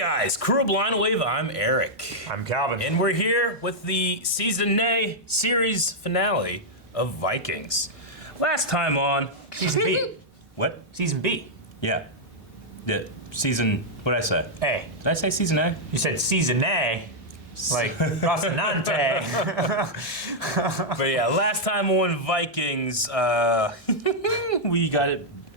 guys, Crew of Blind Wave, I'm Eric. I'm Calvin. And we're here with the series finale of Vikings. Last time on... Season B. What? Season B. Yeah. Season... What'd I say? A. Did I say season A? You said season A. Like Rocinante. But yeah, last time on Vikings, we got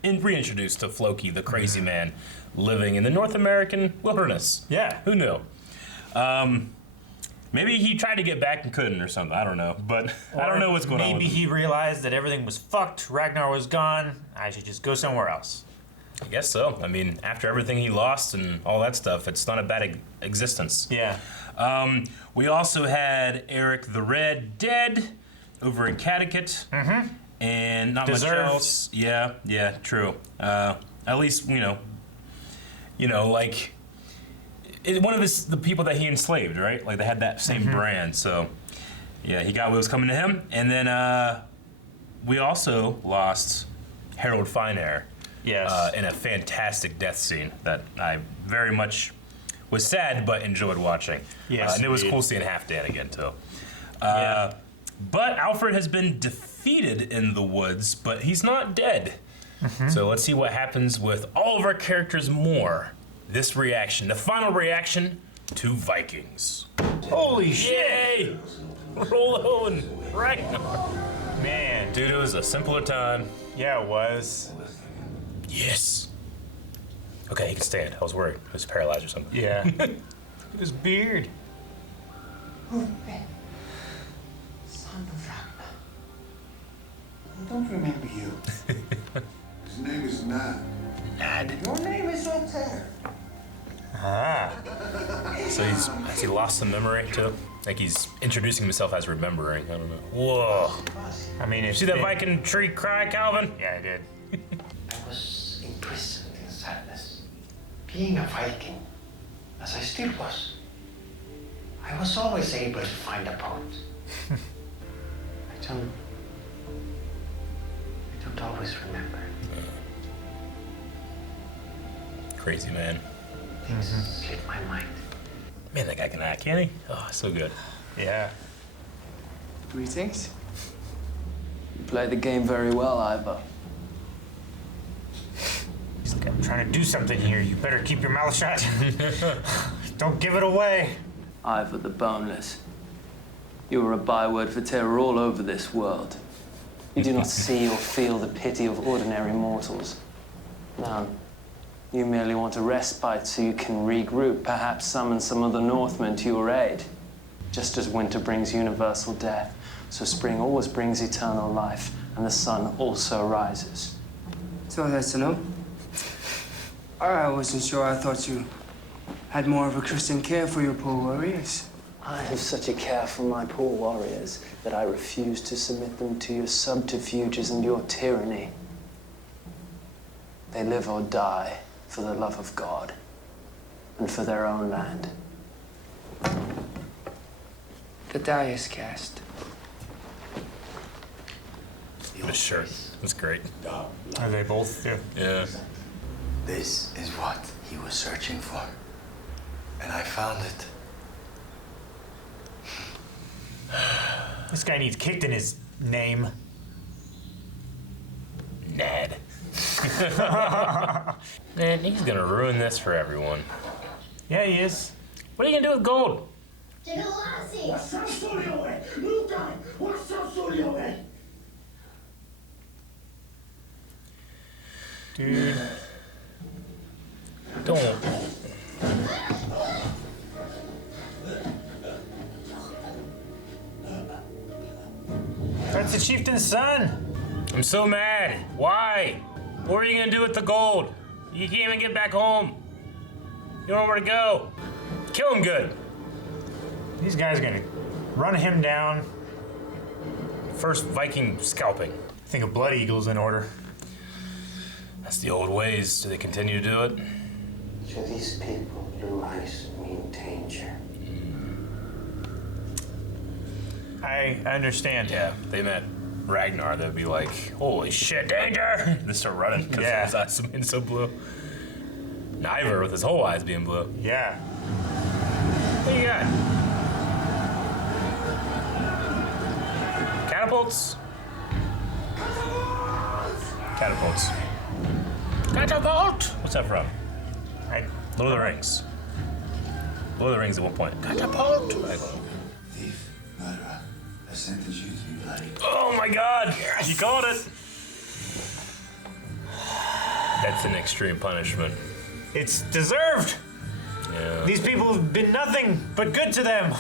reintroduced to Floki, the crazy man, living in the North American wilderness. Yeah. Who knew? Maybe he tried to get back and couldn't or something. I don't know. But I don't know what's going on. Maybe he realized that everything was fucked. Ragnar was gone. I should just go somewhere else. I guess so. I mean, after everything he lost and all that stuff, it's not a bad existence. Yeah. We also had Eric the Red dead over in Connecticut. Mm-hmm. And not much else. Yeah, true. At least, one of the people that he enslaved, right? Like they had that same brand. So, yeah, he got what was coming to him. And then we also lost Harold Fineair. Yes. In a fantastic death scene that I very much was sad but enjoyed watching. Yes, and it was cool seeing Halfdan again too. Yeah. But Alfred has been defeated in the woods, but he's not dead. So let's see what happens with all of our characters more. This reaction, the final reaction to Vikings. Holy shit! Yay! Roll on, Ragnar. Man. Dude, it was a simpler time. Yeah, it was. Yes. Okay, he can stand. I was worried. He was paralyzed or something. Yeah. Look at his beard. Son of Ragnar. I don't remember you. His name is Nad. Nad. Your name is right there. Ah. So has he lost some memory too? Like he's introducing himself as remembering. I don't know. Whoa. I mean, See that Viking tree cry, Calvin? Yeah, I did. I was imprisoned in sadness. Being a Viking, as I still was, I was always able to find a boat. I don't always remember. Crazy man. Things slip my mind. Man, that guy can act, can't he? Oh, so good. Yeah. Greetings. You played the game very well, Ivor. He's like, I'm trying to do something here. You better keep your mouth shut. Don't give it away. Ivor the Boneless. You are a byword for terror all over this world. You do not see or feel the pity of ordinary mortals. No. You merely want a respite so you can regroup, perhaps summon some other Northmen to your aid. Just as winter brings universal death, so spring always brings eternal life, and the sun also rises. So that's to know. I wasn't sure. I thought you had more of a Christian care for your poor warriors. I have such a care for my poor warriors that I refuse to submit them to your subterfuges and your tyranny. They live or die for the love of God and for their own land. The die is cast. The shirt was great. Are they both? Yeah. Yeah. This is what he was searching for. And I found it. This guy needs kicked in his name. Ned. Man, he's gonna ruin this for everyone. Yeah, he is. What are you gonna do with gold? Dude. Don't. That's the chieftain's son. I'm so mad. Why? What are you gonna do with the gold? You can't even get back home. You don't know where to go. Kill him good. These guys are gonna run him down. First Viking scalping. I think a blood eagle's in order. That's the old ways. Do they continue to do it? To these people, blue eyes mean danger. I understand. Yeah, they met Ragnar, they'd be like, holy shit, danger! They start running because his eyes have been so blue. Ivor with his whole eyes being blue. Yeah. What do you got? Catapults? Catapults. Catapult! What's that from? Lord of the Rings. Lord of the Rings at one point. Catapult! Thief, murderer, I sentence you to be bloody. Oh my god! Yes. You called it! That's an extreme punishment. It's deserved. Yeah. These people have been nothing but good to them.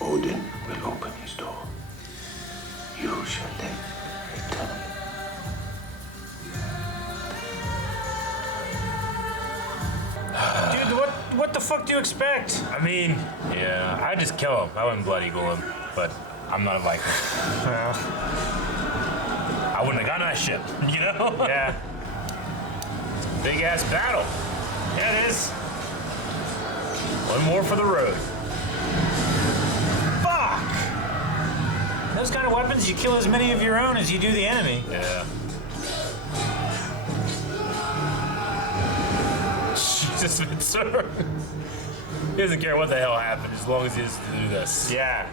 Odin will open his door. You shall live eternally. Dude, what the fuck do you expect? I mean, yeah, I'd just kill him. I wouldn't blood eagle him, but I'm not a Viking. Well, I wouldn't have gotten on that ship, you know? yeah. Big ass battle. Yeah, it is. One more for the road. Fuck! Those kind of weapons, you kill as many of your own as you do the enemy. Yeah. Jesus, sir. He doesn't care what the hell happened as long as he has to do this. Yeah.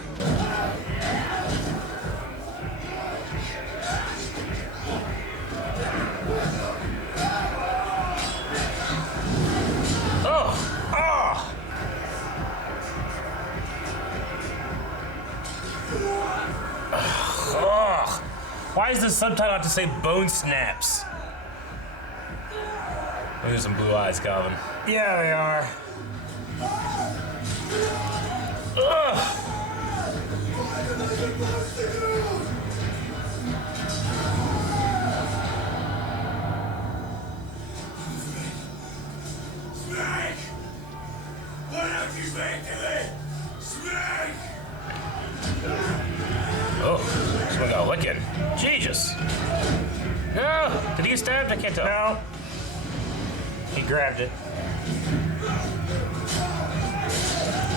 Oh! Oh! Ugh. Why is the subtitle have to say bone snaps? Those are some blue eyes, Calvin. Yeah, they are. Ugh. Smack! Why don't you smack to it? Smack! Oh, someone got a licking. Jesus. No! Did he get stabbed? I can't tell. No. He grabbed it.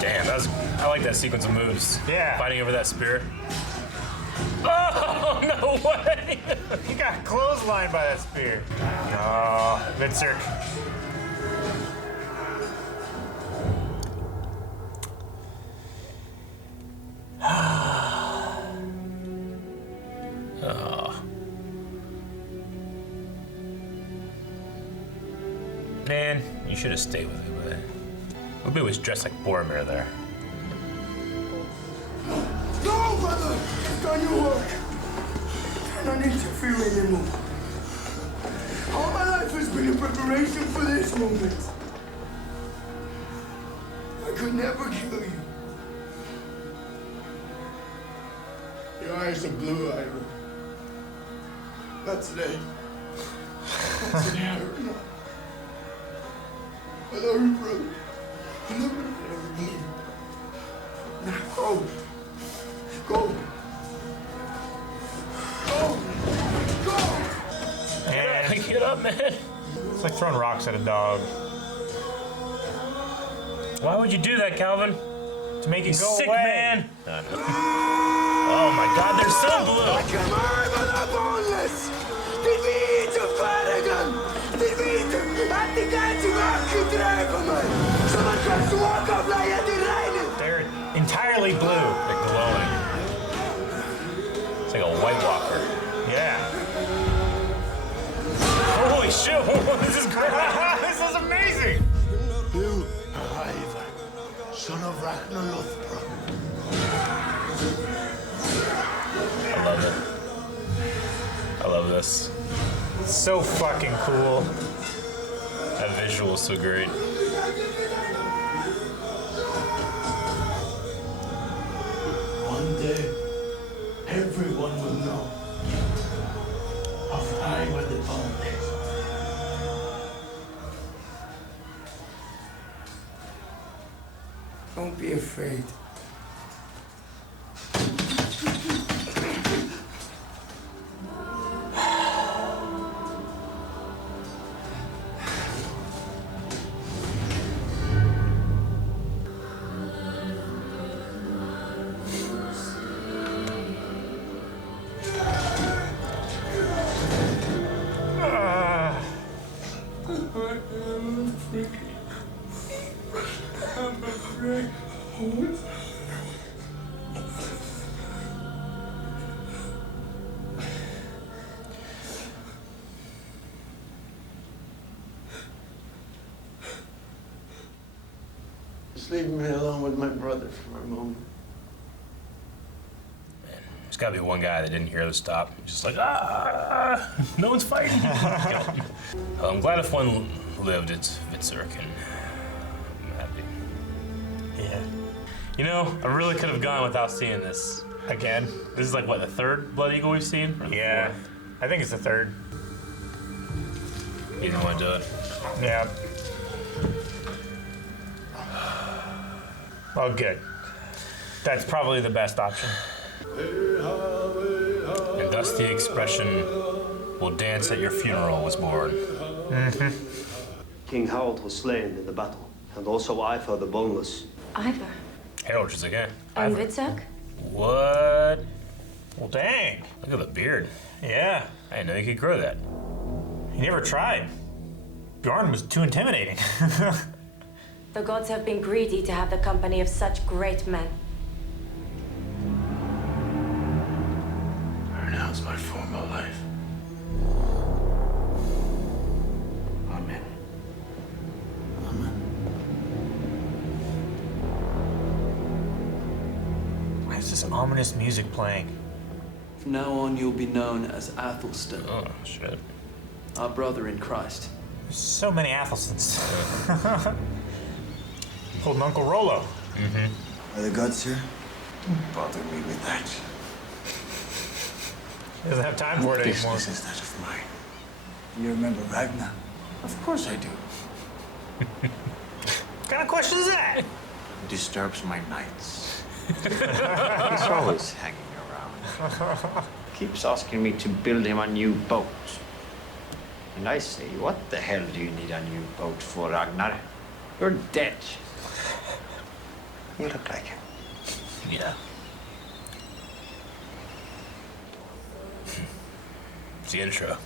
Damn, I like that sequence of moves. Yeah. Fighting over that spear. Oh, no way! He got clotheslined by that spear. Oh, Vitzerk. Oh. Man, you should have stayed with Ube. Ube was dressed like Boromir there. No, brother! You've done your work. And I need to feel anymore. All my life has been in preparation for this moment. I could never kill you. Your eyes are blue, Ira. Not today. Not today, Ira. No. I love you, brother. I love you. Now go. Go. Go. Go. And Get up, man. it's like throwing rocks at a dog. Why would you do that, Calvin? To make it You go sick away. man. Oh my God, they're so blue. Come on, but I'm boneless. Did we eat a Flanagan? Did we eat at the guy to rock you Dragoman? Someone tries to walk up like at the rain. They're entirely blue. They're glowing. It's like a White Walker. Yeah. Holy shit, this is great. This is amazing. You, Ivar, son of Ragnars Funeral. I love it. I love this. So fucking cool. That visual is so great. One day, everyone will know of Ivar the Boneless. Don't be afraid. Ah. I am freaking Just leave me alone with my brother for a moment. There's got to be one guy that didn't hear the stop. Just like, no one's fighting. I'm glad if one lived, it's Vitzurk, and I'm happy. Yeah. You know, I really could have gone without seeing this. Again. This is like, what, the third Blood Eagle we've seen? Or the Yeah. fourth? I think it's the third. You don't want to do it? Yeah. Well, good. That's probably the best option. And thus the expression, "will dance at your funeral" was born. King Harold was slain in the battle, and also Ivar the Boneless. Ivor. Harold is again. And Vitzurk? What? Well, dang. Look at the beard. Yeah. I didn't know you could grow that. He never tried. Bjorn was too intimidating. The gods have been greedy to have the company of such great men. I renounce my former life. Amen. Why is this ominous music playing? From now on, you'll be known as Athelstan, Oh, shit. our brother in Christ. There's so many Athelsons. Pulled an Uncle Rollo. Are the gods here? Don't bother me with that. He doesn't have time for it anymore. Business is that of mine. You remember Ragnar? Of course I do. What kind of question is that? Disturbs my nights. He's always hanging around. Keeps asking me to build him a new boat. And I say, what the hell do you need a new boat for, Ragnar? You're dead. You look like him. Yeah. It's the intro.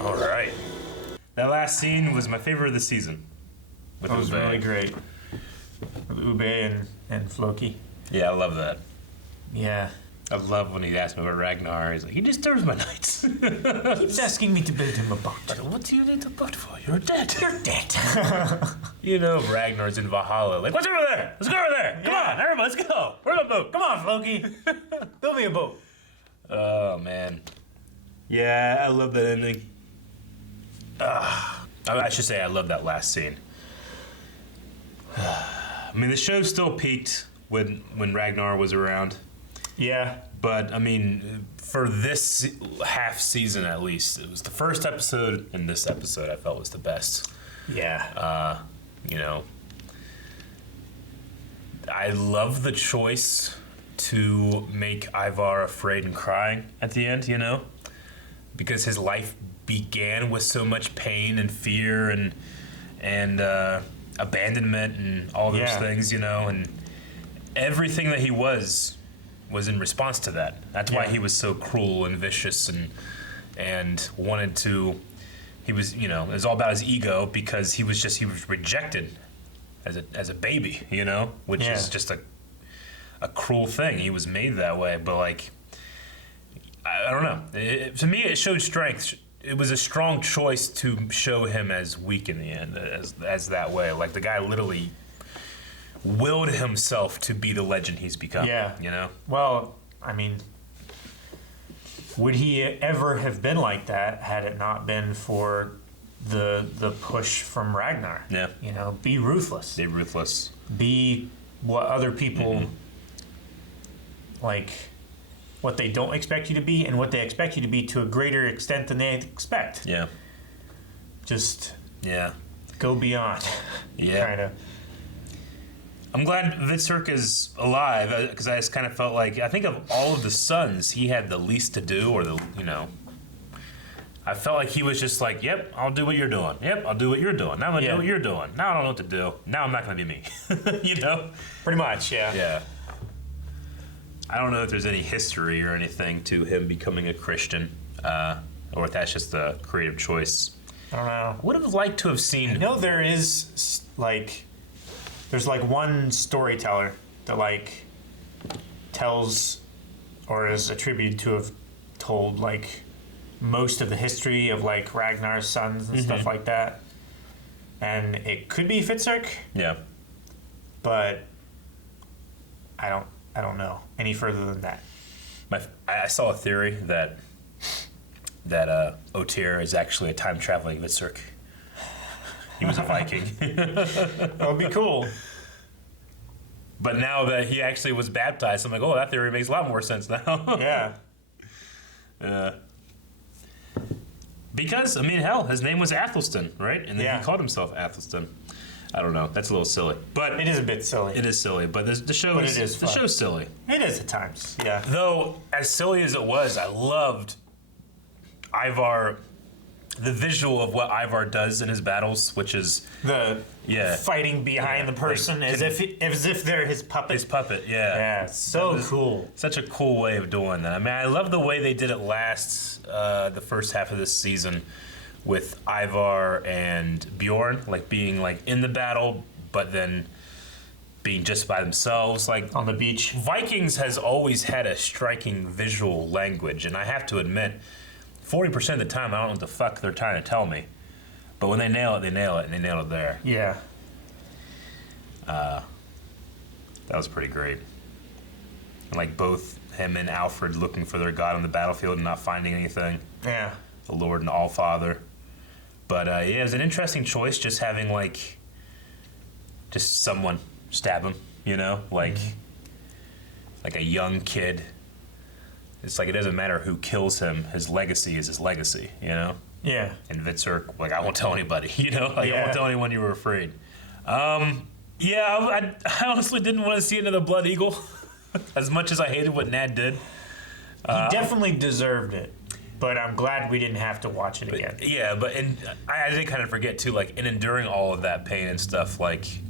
All right. That last scene was my favorite of the season. With That was Ube. really great. With Ube and Floki. Yeah, I love that. Yeah. I love when he asked me about Ragnar. He's like, he disturbs my nights. Keeps asking me to build him a boat. Like, what do you need the boat for? You're dead. You're dead. You know, Ragnar's in Valhalla. Like, what's over there? Let's go over there. Come on, everybody, let's go. Where's the boat? Come on, Floki. Build me a boat. Oh, man. Yeah, I love that ending. I should say I love that last scene. I mean, the show still peaked when Ragnar was around. Yeah. But, I mean, for this half season at least, it was the first episode and this episode I felt was the best. Yeah. You know, I love the choice to make Ivar afraid and crying at the end, you know, because his life began with so much pain and fear and abandonment and all those things, you know, and everything that he was in response to that. That's why he was so cruel and vicious and wanted to. He was, you know, it was all about his ego because he was rejected as a baby, you know, which is just a cruel thing. He was made that way, but like, I don't know. To me, it showed strength. It was a strong choice to show him as weak in the end, as that way. Like the guy literally willed himself to be the legend he's become. Yeah. You know. Well, I mean, would he ever have been like that had it not been for the push from Ragnar? Yeah. You know, be ruthless. Be ruthless. Be what other people like, what they don't expect you to be, and what they expect you to be to a greater extent than they expect. Yeah. Just Yeah. go beyond. Yeah. Kind of. I'm glad Vitserk is alive because I just kind of felt like I think of all of the sons, he had the least to do, or I felt like he was just like, "Yep, I'll do what you're doing. Yep, I'll do what you're doing. Now I'm gonna do what you're doing. Now I don't know what to do. Now I'm not gonna be me." Pretty much, yeah. Yeah. I don't know if there's any history or anything to him becoming a Christian, or if that's just a creative choice. I don't know. I would have liked to have seen. I know there is there's one storyteller that tells or is attributed to have told most of the history of Ragnar's sons and stuff like that, and it could be Vitserk. Yeah. But I don't know any further than that. I saw a theory that Otyr is actually a time traveling Vitserk. He was a Viking. That would be cool. But now that he actually was baptized, I'm like, oh, that theory makes a lot more sense now. Yeah. Because, hell, his name was Athelstan, right? And then he called himself Athelstan. I don't know. That's a little silly. But it is a bit silly. It is silly, but the show's silly. It is at times, yeah. Though, as silly as it was, I loved Ivar, the visual of what Ivar does in his battles, which is the fighting behind the person as if they're his puppet. His puppet, yeah. Yeah, so cool. Such a cool way of doing that. I love the way they did it the first half of this season with Ivar and Bjorn, being in the battle, but then being just by themselves, on the beach. Vikings has always had a striking visual language, and I have to admit, 40% of the time, I don't know what the fuck they're trying to tell me. But when they nail it, and they nailed it there. Yeah. That was pretty great. And both him and Alfred looking for their god on the battlefield and not finding anything. Yeah. The Lord and All-Father. But it was an interesting choice just having just someone stab him, like a young kid. It's it doesn't matter who kills him, his legacy is his legacy, Yeah. And Vitserk, I won't tell anybody, I won't tell anyone you were afraid. I honestly didn't want to see another Blood Eagle, as much as I hated what Nad did. He definitely deserved it, but I'm glad we didn't have to watch it again. Yeah, but I did kind of forget too, in enduring all of that pain and stuff,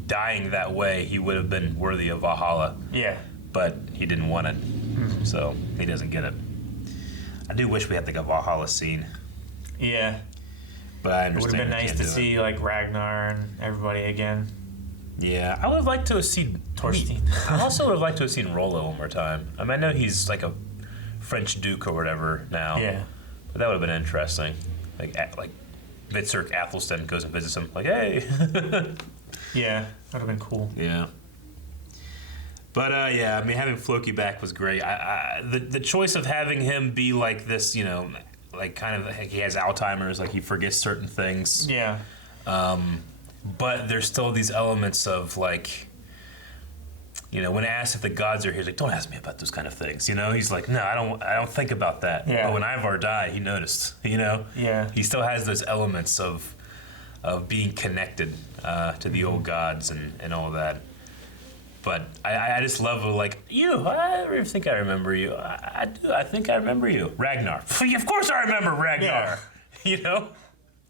dying that way, he would have been worthy of Valhalla. Yeah. But he didn't want it, so he doesn't get it. I do wish we had a Valhalla scene. Yeah. But I understand. It would have been nice to see Ragnar and everybody again. Yeah, I would have liked to have seen Thorstein. I also would have liked to have seen Rollo one more time. I know he's a French Duke or whatever now. Yeah. But that would have been interesting. Vitserk Athelstan goes and visits him. Hey. Yeah, that would have been cool. Yeah. But having Floki back was great. The choice of having him be this, he has Alzheimer's, he forgets certain things. Yeah. But there's still these elements of when asked if the gods are here, he's don't ask me about those kind of things. He's no, I don't think about that. Yeah. But when Ivar died, he noticed. Yeah. He still has those elements of being connected to the old gods and all that. But I just love you. I don't even think I remember you. I do. I think I remember you. Ragnar. Of course I remember Ragnar. Yeah.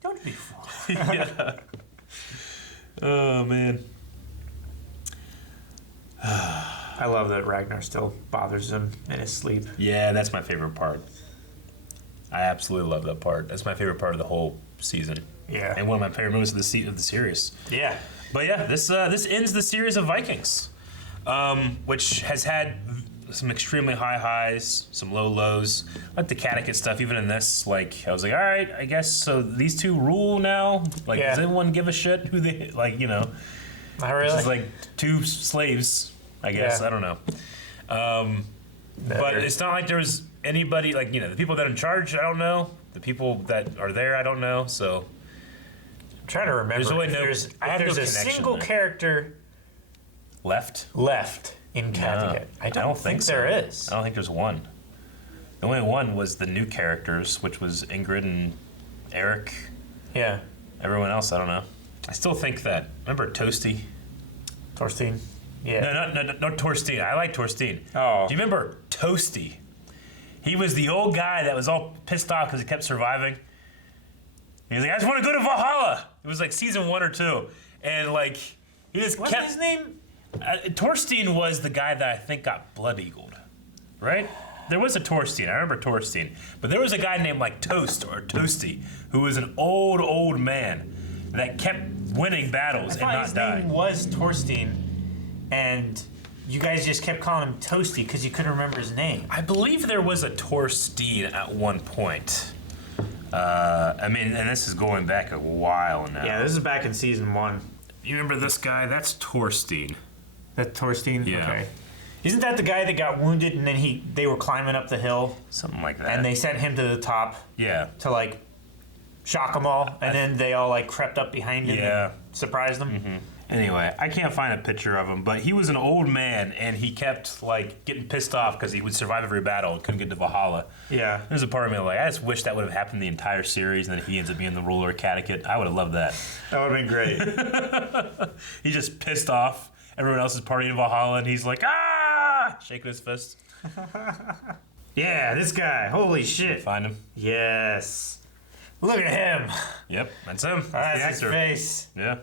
Don't be fool. Yeah. Oh man. I love that Ragnar still bothers him in his sleep. Yeah, that's my favorite part. I absolutely love that part. That's my favorite part of the whole season. Yeah. And one of my favorite moments of the series. Yeah. But yeah, this ends the series of Vikings, which has had some extremely high highs, some low lows. The Catechist stuff, even in this, I was all right, I guess, so these two rule now? Does anyone give a shit who they, Not really. It's two slaves, I guess. Yeah. I don't know. But it's not there was anybody, the people that are in charge, I don't know. The people that are there, I don't know, so... I'm trying to remember. There's a single character left in Catechist. I don't think so. There is. I don't think there's one. The only one was the new characters, which was Ingrid and Eric. Yeah. Everyone else, I don't know. I still think that. Remember Toasty? Thorstein. Yeah. No, Torstein. I like Torstein. Oh. Do you remember Toasty? He was the old guy that was all pissed off because he kept surviving. He was like, I just want to go to Valhalla. It was like season 1 or 2. And like, he just What's kept... his name? Torstein was the guy that I think got blood-eagled, right? There was a Torstein. I remember Torstein. But there was a guy named like Toast or Toasty who was an old man that kept winning battles and not his dying. name was Torstein, and you guys just kept calling him Toasty because you couldn't remember his name. I believe there was a Torstein at one point. I mean, and this is going back a while now. Yeah, this is back in season 1. You remember this guy? That's Torstein. That Torstein? Yeah. Okay. Isn't that the guy that got wounded and then they were climbing up the hill Something like that. and they sent him to the top Yeah. to like shock them all, and then they all like crept up behind him and surprised them? Mm-hmm. Anyway, I can't find a picture of him, but he was an old man, and he kept like getting pissed off because he would survive every battle and couldn't get to Valhalla. Yeah. There's a part of me like, I just wish that would have happened the entire series, and then he ends up being the ruler of Connecticut. I would have loved that. That would have been great. He's just pissed off. Everyone else is partying in Valhalla, and he's like, ah, shaking his fist. Yeah, this guy. Holy shit. Find him. Yes. Look at him. Yep, that's him. That's the his actor. face. Yeah.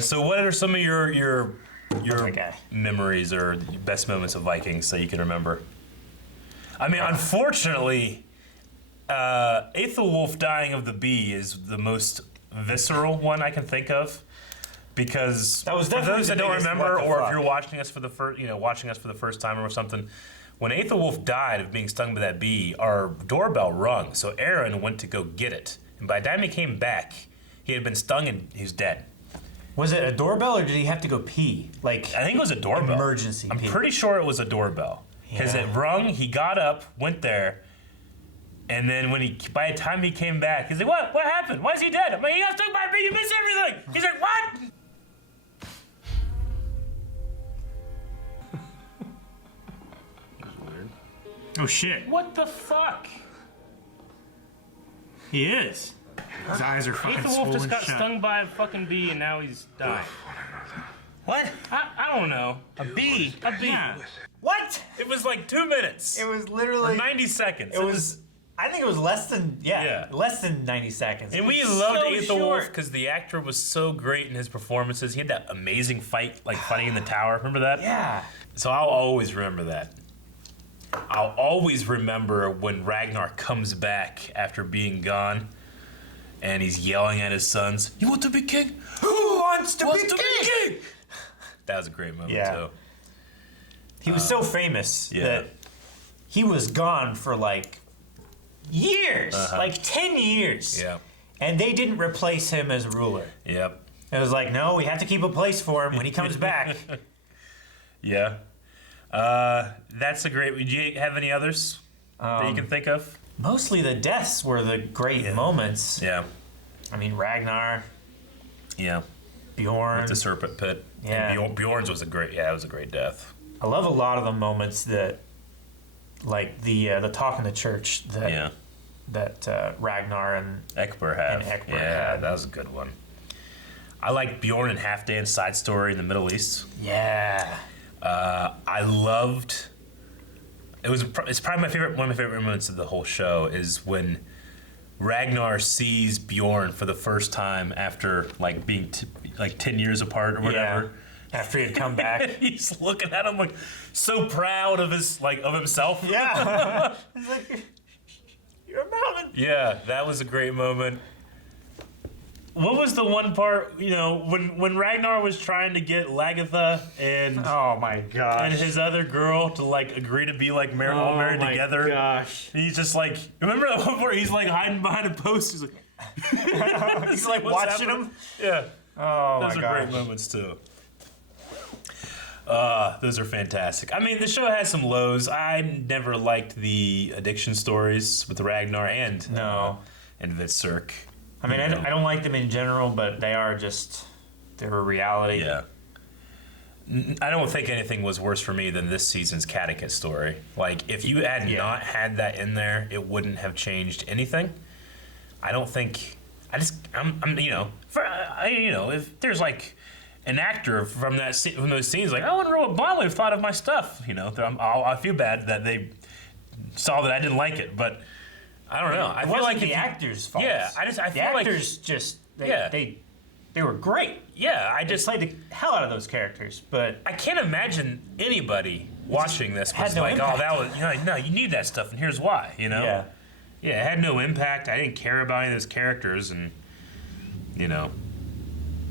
So what are some of your Okay. memories or best moments of Vikings that you can remember? I mean, unfortunately, Aethelwulf dying of the bee is the most visceral one I can think of, because That was for definitely those the that don't biggest remember, what the or if fuck. you're watching us for the first time or something, when Aethelwulf died of being stung by that bee, our doorbell rung. So Aaron went to go get it, and by the time he came back, he had been stung and he's dead. Was it a doorbell or did he have to go pee? Like, I think it was a doorbell. Emergency I'm pee. pretty sure it was a doorbell. Because Yeah. it rung, he got up, went there, and then by the time he came back, he's like, what? What happened? Why is he dead? I'm like, he got stung by a bee, you missed everything! He's like, what? oh shit. What the fuck? He is. His eyes are fucking Aethelwulf swollen just got shut. stung by a fucking bee and now he's dying. What? I don't know. A bee. A bee. Yeah. What? It was like 2 minutes. It was Or literally 90 seconds. It was. I think it was less than Yeah. less than 90 seconds. And we It was loved so Aethelwulf short. because the actor was so great in his performances. He had that amazing fight, like fighting in the tower. Remember that? Yeah. So I'll always remember that. I'll always remember when Ragnar comes back after being gone, and he's yelling at his sons, "You want to be king? Who wants to be king? That was a great moment Yeah. too. He was so famous yeah. that he was gone for like years, like 10 years. Yeah. And they didn't replace him as ruler. Yep. It was like, no, we have to keep a place for him when he comes back. Yeah. That's a great. Do you have any others that you can think of? Mostly the deaths were the great moments. Yeah. I mean, Ragnar, Yeah. Bjorn. The serpent pit. Yeah. And Bjorn's was a great. Yeah, it was a great death. I love a lot of the moments that, like the talk in the church that Yeah. Ragnar and Eckber have. And Eckber yeah, had. that was a good one. I like Bjorn and Halfdan's side story in the Middle East. yeah, I loved. It's probably one of my favorite moments of the whole show is when Ragnar sees Bjorn for the first time after like being 10 years apart or whatever. after he had come back. He's looking at him like so proud of himself. Yeah, he's like, you're a mountain. Yeah, that was a great moment. What was the one part, when Ragnar was trying to get Lagatha and Oh my gosh. and his other girl to like agree to be like all married together? Oh my gosh. And he's just like, remember that one where he's like hiding behind a post? He's like, He's like what's watching happening? him. Yeah, Oh those my are gosh. great moments too. Those are fantastic. I mean, the show has some lows. I never liked the addiction stories with Ragnar and Vitsirk. I mean, I don't like them in general, but they're a reality. Yeah. I don't think anything was worse for me than this season's Catechist story. Like, if you had not had that in there, it wouldn't have changed anything. I don't think. If there's like an actor from from those scenes, like, I wonder what Blindwave thought of my stuff. You know, I feel bad that they saw that I didn't like it, but I don't know. I feel like the actors' fault. Yeah, I feel like the actors they were great. Yeah, I just played the hell out of those characters, but I can't imagine anybody watching this was no like, impact. oh, that was, no, you need that stuff, and here's why, you know? Yeah. Yeah, it had no impact. I didn't care about any of those characters, and, you know,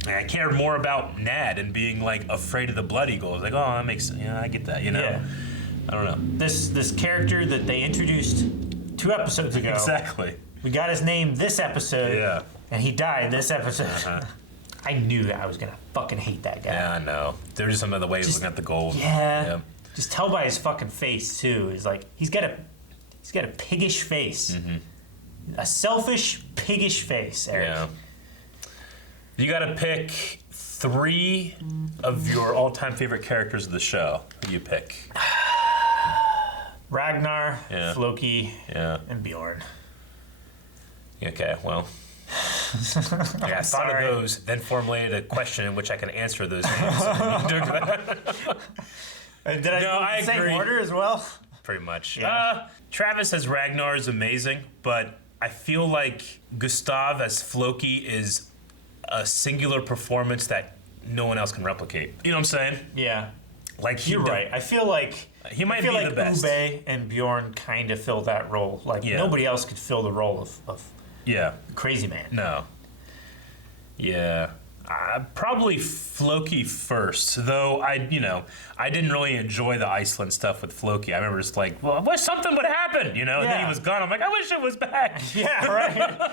I cared more about Nad and being, like, afraid of the Blood Eagle. I was like, oh, that makes sense. Yeah, I get that, you know? Yeah. I don't know. This character that they introduced 2 episodes ago. Exactly. We got his name this episode. Yeah. And he died this episode. I knew that I was gonna fucking hate that guy. Yeah, I know. There were just some other ways looking at the gold. Yeah. Just tell by his fucking face too. Is like he's got a piggish face. A selfish, piggish face, Eric. Yeah. You gotta pick 3 of your all-time favorite characters of the show. Who do you pick? Ragnar, Yeah. Floki, Yeah. and Bjorn. Okay, well. I thought of those, then formulated a question in which I can answer those names. Did I do the same agree. order as well? Pretty much. Yeah. Travis as Ragnar is amazing, but I feel like Gustav as Floki is a singular performance that no one else can replicate. You know what I'm saying? Yeah. Like You're right. I feel like he might be the best. Ube and Bjorn kind of fill that role. Like nobody else could fill the role of Crazy Man. No. Yeah. Probably Floki first, though I didn't really enjoy the Iceland stuff with Floki. I remember just like, well, I wish something would happen, you know? And then he was gone. I'm like, I wish it was back. Yeah, right.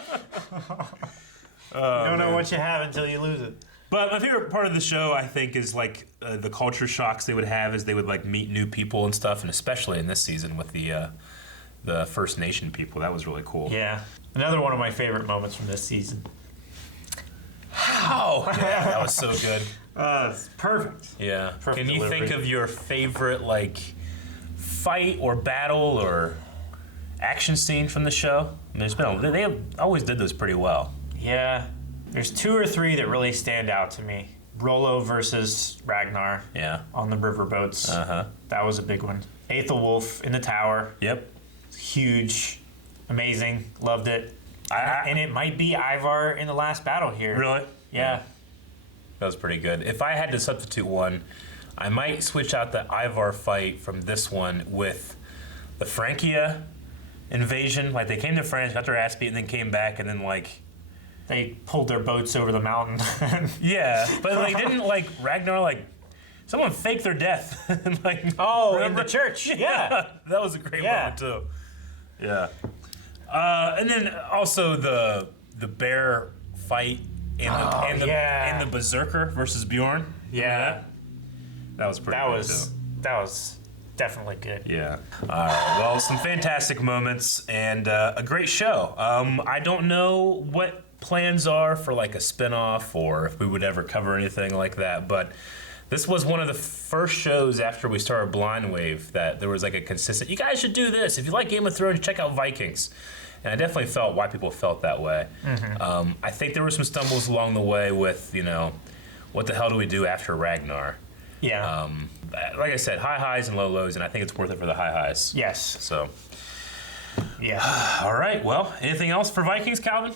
You don't know what you have until you lose it. But my favorite part of the show, I think, is like the culture shocks they would have as they would like meet new people and stuff, and especially in this season with the First Nation people. That was really cool. Yeah. Another one of my favorite moments from this season. Oh, yeah, that was so good. It's perfect. Yeah. Perfect Can you delivery. think of your favorite like fight or battle or action scene from the show? I mean, they always did those pretty well. Yeah. There's 2 or 3 that really stand out to me. Rollo versus Ragnar. Yeah. On the riverboats. That was a big one. Aethelwolf in the tower. Yep. Huge. Amazing. Loved it. And it might be Ivar in the last battle here. Really? Yeah. That was pretty good. If I had to substitute one, I might switch out the Ivar fight from this one with the Francia invasion. Like, they came to France, got their ass beat, and then came back, and then, like... They pulled their boats over the mountain. Yeah, but, like, didn't, like, Ragnar, like... Someone faked their death. Like, in the church. Yeah. That was a great moment, too. Yeah. And then also the bear fight and the Berserker versus Bjorn. Yeah. That was pretty good, too. That was definitely good. Yeah. All right. Well, some fantastic moments and a great show. I don't know what plans are for like a spinoff or if we would ever cover anything like that, but this was one of the first shows after we started Blind Wave that there was like a consistent, you guys should do this. If you like Game of Thrones, check out Vikings. And I definitely felt why people felt that way. I think there were some stumbles along the way with, what the hell do we do after Ragnar? Yeah. Like I said, high highs and low lows, and I think it's worth it for the high highs. Yes. So. Yeah. All right. Well, anything else for Vikings, Calvin?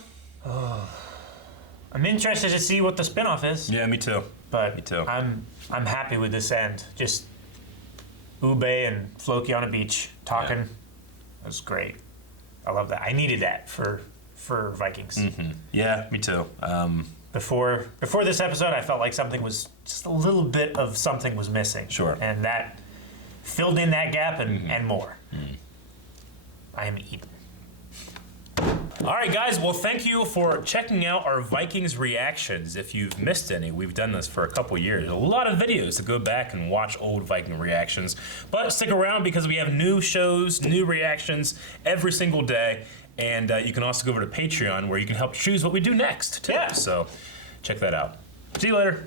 I'm interested to see what the spinoff is. Yeah, me too. But me too. I'm happy with this end. Just Ube and Floki on a beach talking. Yeah. It was great. I love that. I needed that for Vikings. Yeah, me too. Before this episode, I felt like something was just a little bit of something was missing. Sure. And that filled in that gap and more. I am eaten. All right, guys. Well, thank you for checking out our Vikings reactions. If you've missed any, we've done this for a couple years. A lot of videos to go back and watch old Viking reactions. But stick around because we have new shows, new reactions every single day. And you can also go over to Patreon where you can help choose what we do next, too. Yeah. So check that out. See you later.